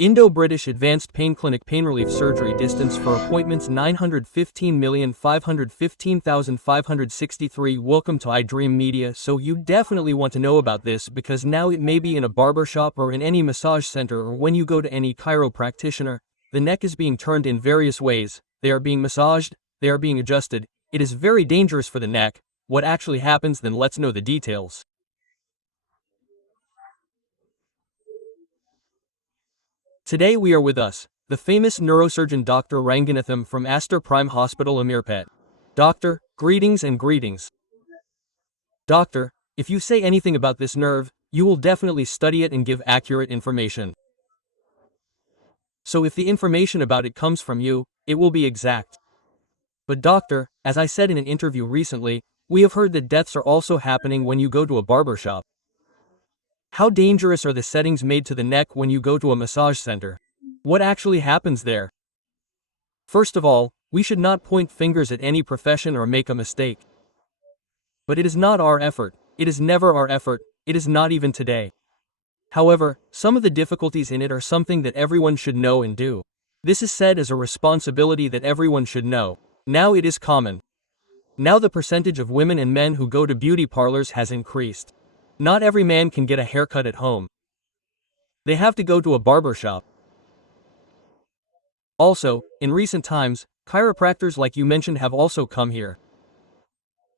Indo-British Advanced Pain Clinic Pain Relief Surgery distance for appointments 915,515,563. Welcome to iDream Media. So you definitely want to know about this because now it may be in a barber shop or in any massage center or when you go to any chiropractor. The neck is being turned in various ways. They are being massaged, they are being adjusted. It is very dangerous for the neck. What actually happens, then let's know the details. Today we are with us, the famous neurosurgeon Dr. Ranganadham from Aster Prime Hospital Amirpet. Doctor, greetings and greetings. Doctor, if you say anything about this nerve, you will definitely study it and give accurate information. So if the information about it comes from you, it will be exact. But doctor, as I said in an interview recently, we have heard that deaths are also happening when you go to a barber shop. How dangerous are the settings made to the neck when you go to a massage center? What actually happens there? First of all, we should not point fingers at any profession or make a mistake. But it is not our effort, it is never our effort, it is not even today. However, some of the difficulties in it are something that everyone should know and do. This is said as a responsibility that everyone should know. Now it is common. Now the percentage of women and men who go to beauty parlors has increased. Not every man can get a haircut at home. They have to go to a barber shop. Also, in recent times, chiropractors like you mentioned have also come here.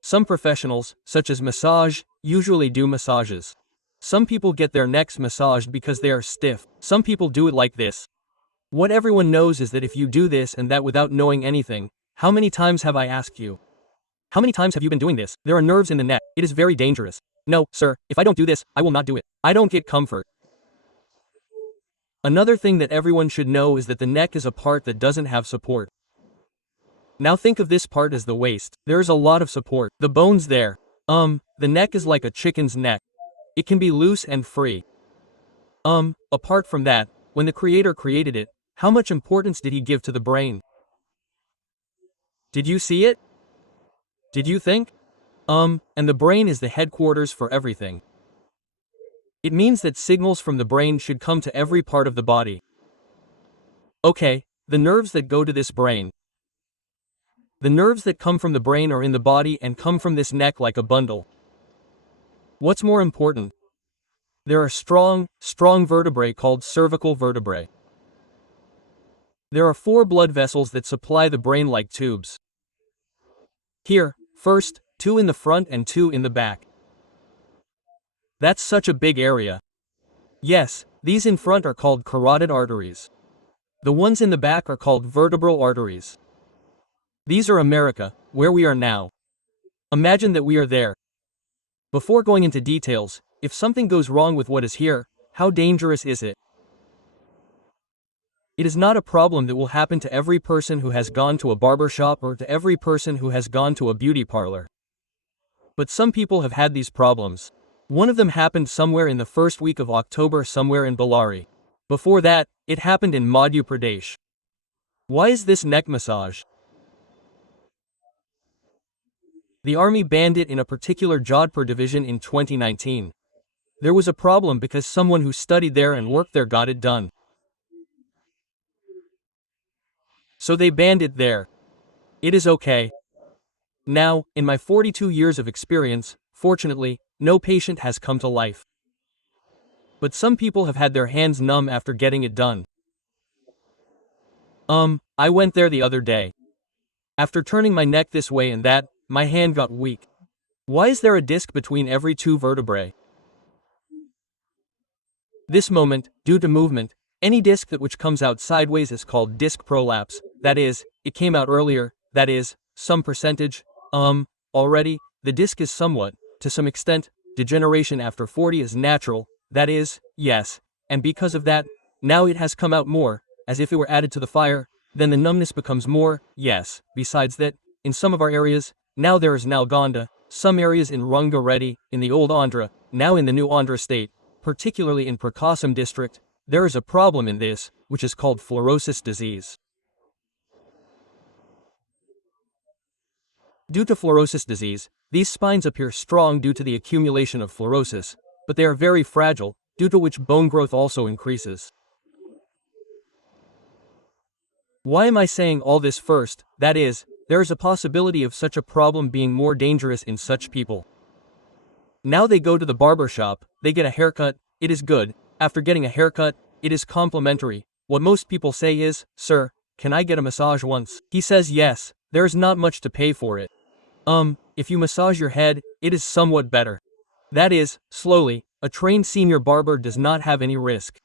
Some professionals, such as massage, usually do massages. Some people get their necks massaged because they are stiff. Some people do it like this. What everyone knows is that if you do this and that without knowing anything, how many times have I asked you? How many times have you been doing this? There are nerves in the neck. It is very dangerous. No, sir, if I don't do this, I will not do it. I don't get comfort. Another thing that everyone should know is that the neck is a part that doesn't have support. Now think of this part as the waist. There is a lot of support. The bones there. The neck is like a chicken's neck. It can be loose and free. Apart from that, when the creator created it, how much importance did he give to the brain? Did you see it? Did you think? And the brain is the headquarters for everything. It means that signals from the brain should come to every part of the body. Okay, the nerves that go to this brain. The nerves that come from the brain are in the body and come from this neck like a bundle. What's more important? There are strong vertebrae called cervical vertebrae. There are 4 blood vessels that supply the brain like tubes. Here, first, 2 in the front and 2 in the back. That's such a big area. Yes, these in front are called carotid arteries. The ones in the back are called vertebral arteries. These are America, where we are now. Imagine that we are there. Before going into details, if something goes wrong with what is here, how dangerous is it? It is not a problem that will happen to every person who has gone to a barber shop or to every person who has gone to a beauty parlor. But some people have had these problems. One of them happened somewhere in the first week of October somewhere in Bellary. Before that, it happened in Madhya Pradesh. Why is this neck massage? The army banned it in a particular Jodhpur division in 2019. There was a problem because someone who studied there and worked there got it done. So they banned it there. It is okay. Now, in my 42 years of experience, fortunately, no patient has come to life. But some people have had their hands numb after getting it done. I went there the other day. After turning my neck this way and that, my hand got weak. Why is there a disc between every 2 vertebrae? This moment, due to movement, any disc that which comes out sideways is called disc prolapse. That is, it came out earlier, that is, some percentage, already, the disc is somewhat, to some extent, degeneration after 40 is natural, that is, yes, and because of that, now it has come out more, as if it were added to the fire, then the numbness becomes more, yes, besides that, in some of our areas, now there is Nalgonda, some areas in Runga Reddy, in the old Andhra, now in the new Andhra state, particularly in Prakasam district, there is a problem in this, which is called fluorosis disease. Due to fluorosis disease, these spines appear strong due to the accumulation of fluorosis, but they are very fragile, due to which bone growth also increases. Why am I saying all this first? That is, there is a possibility of such a problem being more dangerous in such people. Now they go to the barber shop, they get a haircut, it is good. After getting a haircut, it is complimentary. What most people say is, "Sir, can I get a massage once?" He says yes, there is not much to pay for it. If you massage your head, it is somewhat better. That is, slowly, a trained senior barber does not have any risk.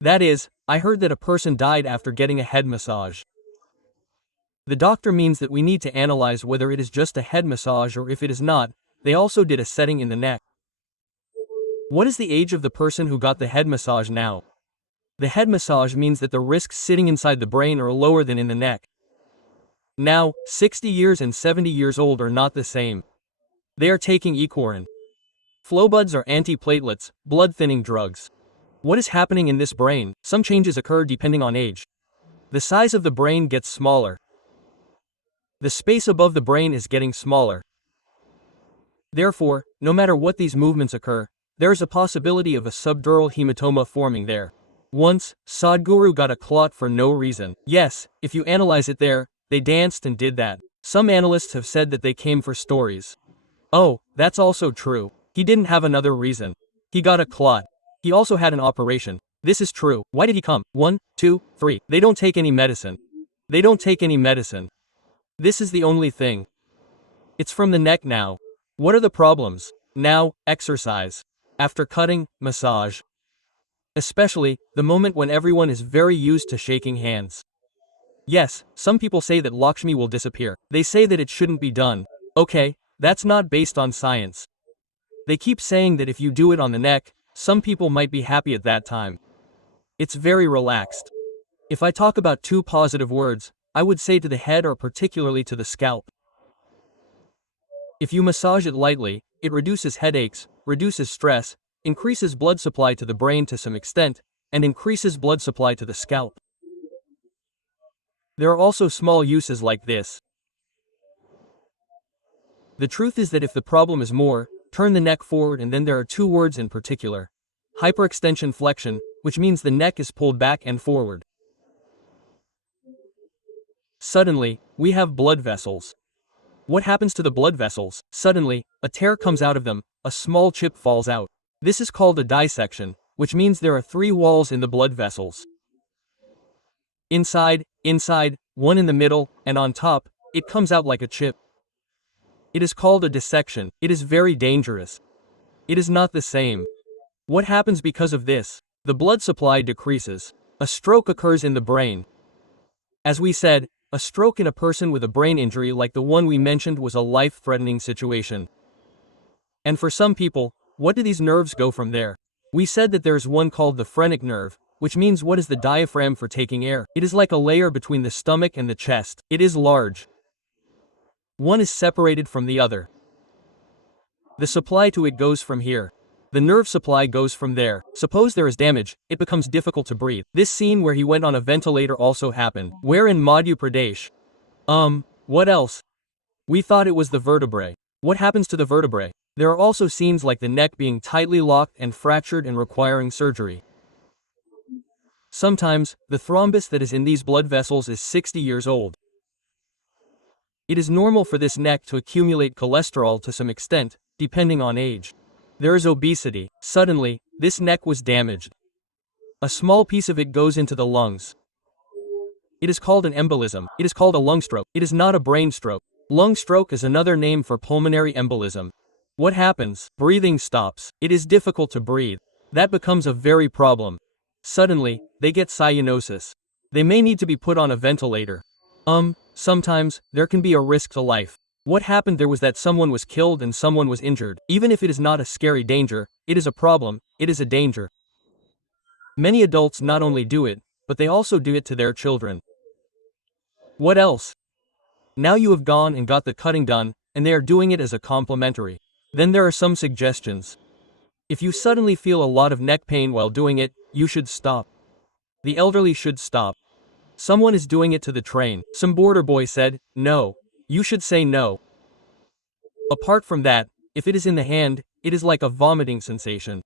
That is, I heard that a person died after getting a head massage. The doctor means that we need to analyze whether it is just a head massage or if it is not. They also did a setting in the neck. What is the age of the person who got the head massage now? The head massage means that the risks sitting inside the brain are lower than in the neck. Now, 60 years and 70 years old are not the same. They are taking Equorin. Flowbuds are antiplatelets, blood-thinning drugs. What is happening in this brain? Some changes occur depending on age. The size of the brain gets smaller. The space above the brain is getting smaller. Therefore, no matter what these movements occur, there is a possibility of a subdural hematoma forming there. Once, Sadhguru got a clot for no reason. Yes, if you analyze it there, they danced and did that. Some analysts have said that they came for stories. Oh, that's also true. He didn't have another reason. He got a clot. He also had an operation. This is true. Why did he come? 1, 2, 3. They don't take any medicine. They don't take any medicine. This is the only thing. It's from the neck now. What are the problems? Now, exercise. After cutting, massage. Especially, the moment when everyone is very used to shaking hands. Yes, some people say that Lakshmi will disappear. They say that it shouldn't be done. Okay, that's not based on science. They keep saying that if you do it on the neck, some people might be happy at that time. It's very relaxed. If I talk about two positive words, I would say to the head or particularly to the scalp. If you massage it lightly, it reduces headaches, reduces stress, increases blood supply to the brain to some extent, and increases blood supply to the scalp. There are also small uses like this. The truth is that if the problem is more, turn the neck forward, and then there are two words in particular. Hyperextension flexion, which means the neck is pulled back and forward. Suddenly, we have blood vessels. What happens to the blood vessels? Suddenly, a tear comes out of them, a small chip falls out. This is called a dissection, which means there are 3 walls in the blood vessels. Inside, one in the middle, and on top, it comes out like a chip. It is called a dissection. It is very dangerous. It is not the same. What happens because of this? The blood supply decreases. A stroke occurs in the brain. As we said, a stroke in a person with a brain injury like the one we mentioned was a life-threatening situation. And for some people, what do these nerves go from there? We said that there is one called the phrenic nerve, which means what is the diaphragm for taking air. It is like a layer between the stomach and the chest. It is large. One is separated from the other. The supply to it goes from here. The nerve supply goes from there. Suppose there is damage, it becomes difficult to breathe. This scene where he went on a ventilator also happened. Where in Madhya Pradesh? What else? We thought it was the vertebrae. What happens to the vertebrae? There are also scenes like the neck being tightly locked and fractured and requiring surgery. Sometimes, the thrombus that is in these blood vessels is 60 years old. It is normal for this neck to accumulate cholesterol to some extent, depending on age. There is obesity. Suddenly, this neck was damaged. A small piece of it goes into the lungs. It is called an embolism. It is called a lung stroke. It is not a brain stroke. Lung stroke is another name for pulmonary embolism. What happens? Breathing stops. It is difficult to breathe. That becomes a very problem. Suddenly, they get cyanosis. They may need to be put on a ventilator. Sometimes, there can be a risk to life. What happened there was that someone was killed and someone was injured. Even if it is not a scary danger, it is a problem, it is a danger. Many adults not only do it, but they also do it to their children. What else? Now you have gone and got the cutting done, and they are doing it as a complimentary. Then there are some suggestions. If you suddenly feel a lot of neck pain while doing it, you should stop. The elderly should stop. Someone is doing it to the train. Some border boy said, "No. You should say no." Apart from that, if it is in the hand, it is like a vomiting sensation.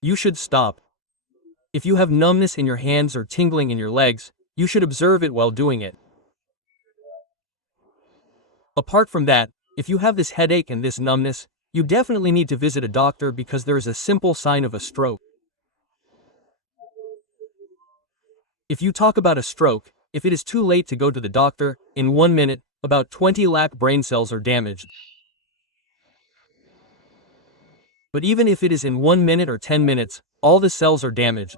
You should stop. If you have numbness in your hands or tingling in your legs, You should observe it while doing it. Apart from that, if you have this headache and this numbness, you definitely need to visit a doctor because there is a simple sign of a stroke. If you talk about a stroke, if it is too late to go to the doctor, in 1 minute, about 20 lakh brain cells are damaged. But even if it is in 1 minute or 10 minutes, all the cells are damaged.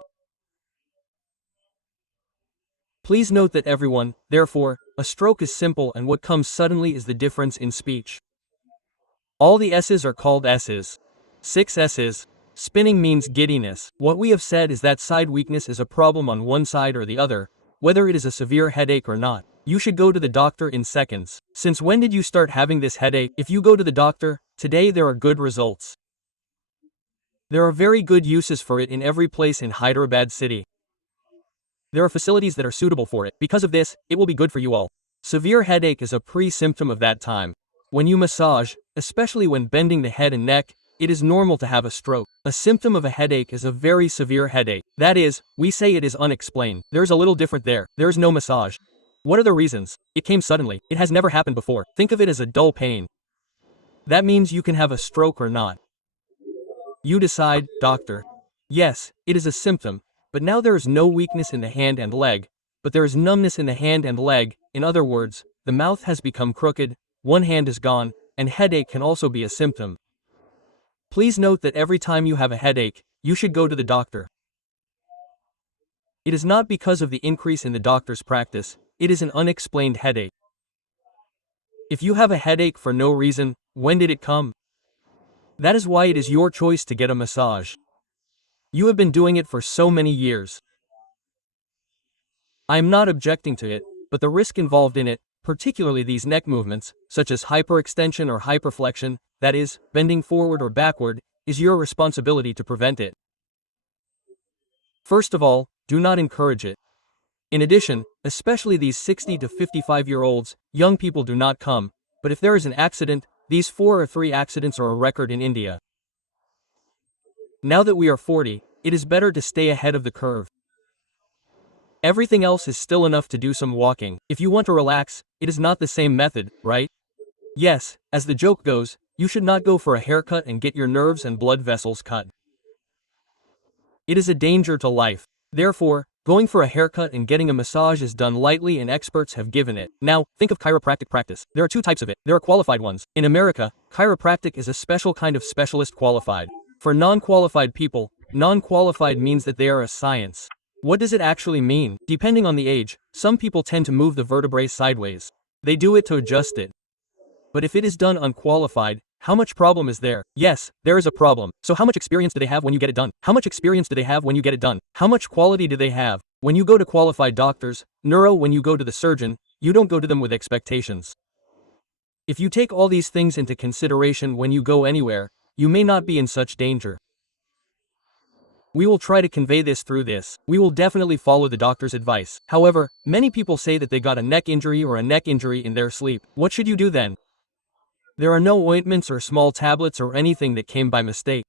Please note that everyone, therefore, a stroke is simple and what comes suddenly is the difference in speech. All the S's are called S's. 6 S's. Spinning means giddiness. What we have said is that side weakness is a problem on one side or the other, whether it is a severe headache or not. You should go to the doctor in seconds. Since when did you start having this headache? If you go to the doctor, today there are good results. There are very good uses for it in every place in Hyderabad city. There are facilities that are suitable for it. Because of this, it will be good for you all. Severe headache is a pre-symptom of that time. When you massage, especially when bending the head and neck, it is normal to have a stroke. A symptom of a headache is a very severe headache. That is, we say it is unexplained. There's a little different there. There's no massage. What are the reasons? It came suddenly. It has never happened before. Think of it as a dull pain. That means you can have a stroke or not. You decide, doctor. Yes, it is a symptom, but now there is no weakness in the hand and leg, but there is numbness in the hand and leg. In other words, the mouth has become crooked, one hand is gone, and headache can also be a symptom. Please note that every time you have a headache, you should go to the doctor. It is not because of the increase in the doctor's practice, it is an unexplained headache. If you have a headache for no reason, when did it come? That is why it is your choice to get a massage. You have been doing it for so many years. I am not objecting to it, but the risk involved in it, particularly these neck movements, such as hyperextension or hyperflexion, that is, bending forward or backward, is your responsibility to prevent it. First of all, do not encourage it. In addition, especially these 60 to 55-year-olds, young people do not come, but if there is an accident, these 4 or 3 accidents are a record in India. Now that we are 40, it is better to stay ahead of the curve. Everything else is still enough to do some walking. If you want to relax, it is not the same method, right? Yes, as the joke goes, you should not go for a haircut and get your nerves and blood vessels cut. It is a danger to life. Therefore, going for a haircut and getting a massage is done lightly and experts have given it. Now, think of chiropractic practice. There are 2 types of it. There are qualified ones. In America, chiropractic is a special kind of specialist qualified. For non-qualified people, non-qualified means that they are a science. What does it actually mean? Depending on the age, some people tend to move the vertebrae sideways. They do it to adjust it. But if it is done unqualified, how much problem is there? Yes, there is a problem. So how much experience do they have when you get it done? How much experience do they have when you get it done? How much quality do they have? When you go to qualified doctors, when you go to the surgeon, you don't go to them with expectations. If you take all these things into consideration when you go anywhere, you may not be in such danger. We will try to convey this through this. We will definitely follow the doctor's advice. However, many people say that they got a neck injury or a neck injury in their sleep. What should you do then? There are no ointments or small tablets or anything that came by mistake.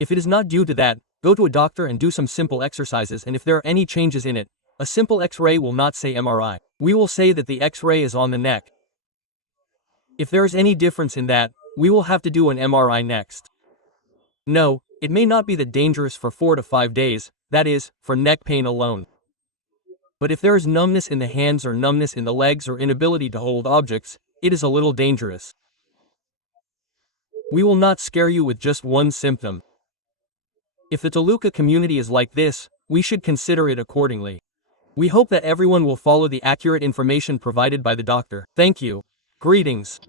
If it is not due to that, go to a doctor and do some simple exercises, and if there are any changes in it, a simple X-ray will not say MRI. We will say that the X-ray is on the neck. If there is any difference in that, we will have to do an MRI next. No, it may not be that dangerous for 4 to 5 days, that is, for neck pain alone. But if there is numbness in the hands or numbness in the legs or inability to hold objects, it is a little dangerous. We will not scare you with just one symptom. If the Telugu community is like this, we should consider it accordingly. We hope that everyone will follow the accurate information provided by the doctor. Thank you. Greetings.